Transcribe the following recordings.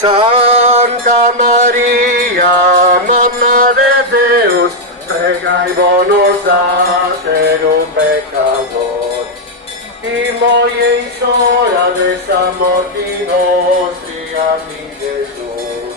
Santa María, Mamma de Deus, pregai-nos a ser un pecador, y moi en hora de sa morti nostri, a mi Jesús.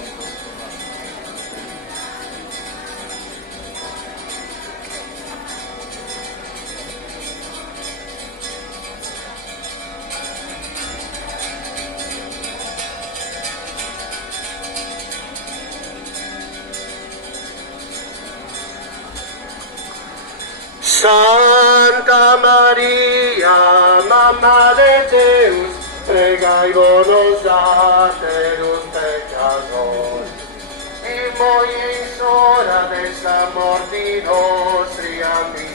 Santa María, Mamma de Deus, pregai-nos a ser un pecador, y moi en hora de sa morti nostri, a mi